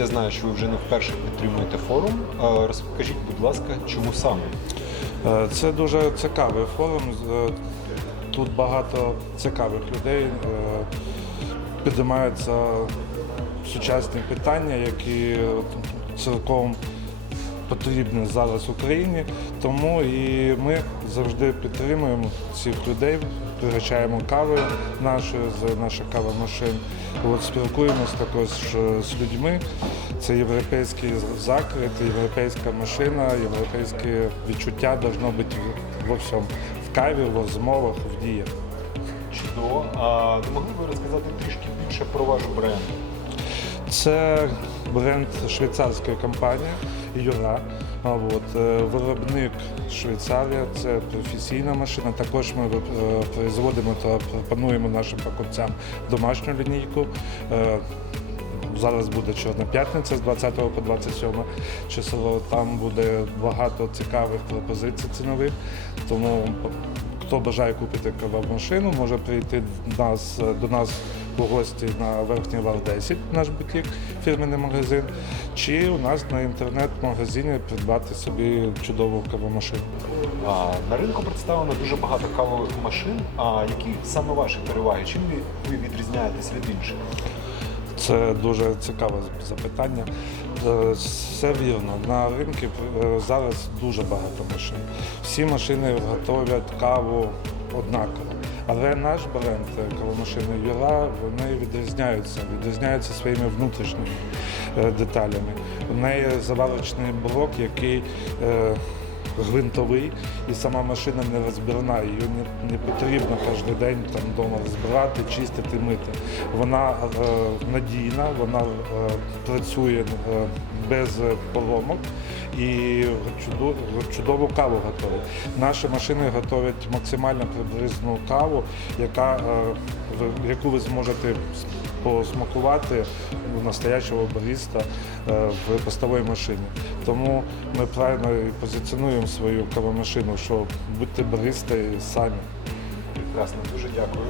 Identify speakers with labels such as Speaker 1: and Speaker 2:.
Speaker 1: Я знаю, що ви вже не вперше підтримуєте форум. Е, Розкажіть, будь ласка, чому саме?
Speaker 2: Е, Це дуже цікавий форум. Тут багато цікавих людей. піднімаються Підіймаються сучасні питання, які цілком потрібні зараз Україні. Тому і ми завжди підтримуємо цих людей, пригощаємо кавою нашою з наших кавомашин. От спілкуємось також е, з людьми. Це європейський закрит, європейська машина, європейське відчуття должно бути во всьому. В каві, в розмовах, в діях.
Speaker 1: Чудово. А не могли б розказати трішки більше про ваш бренд?
Speaker 2: Це бренд швейцарської компанії Юра. От, е, виробник Швейцарія, це професійна машина. Також ми е, производимо та пропонуємо нашим покупцям домашню лінійку. Е, Зараз буде Чорна п'ятниця з 20 по 27 число. Там буде багато цікавих пропозицій цінових. Тому хто бажає купити кавомашину, може прийти до нас у гості на Верхній Вал 10, наш бутік, фірменний магазин, чи у нас на інтернет-магазині придбати собі чудову кавомашину.
Speaker 1: На ринку представлено дуже багато кавових машин. А які саме ваші переваги? Чим ви- ви відрізняєтесь від інших?
Speaker 2: Це дуже цікаве запитання. Е, Все вірно. На ринку е, зараз дуже багато машин. Всі машини готовлять каву однаково. Але наш бренд коли кавомашини юла, вони відрізняються, відрізняються своїми внутрішніми е, деталями. У неї завалочний блок, який е, гвинтовий, і сама машина не розбірна. Її не, не потрібно кожен день там вдома розбирати, чистити, мити. Вона е, надійна, вона е, працює е, без поломок і чудо- чудову каву готує. Наші машини готують максимально приблизну каву, яка, е, яку ви зможете посмакувати у настоящого бариста е, в постовій машині. Тому ми правильно позиціонуємо свою кавомашину, що будьте баристи самі.
Speaker 1: Прекрасно, дуже дякую.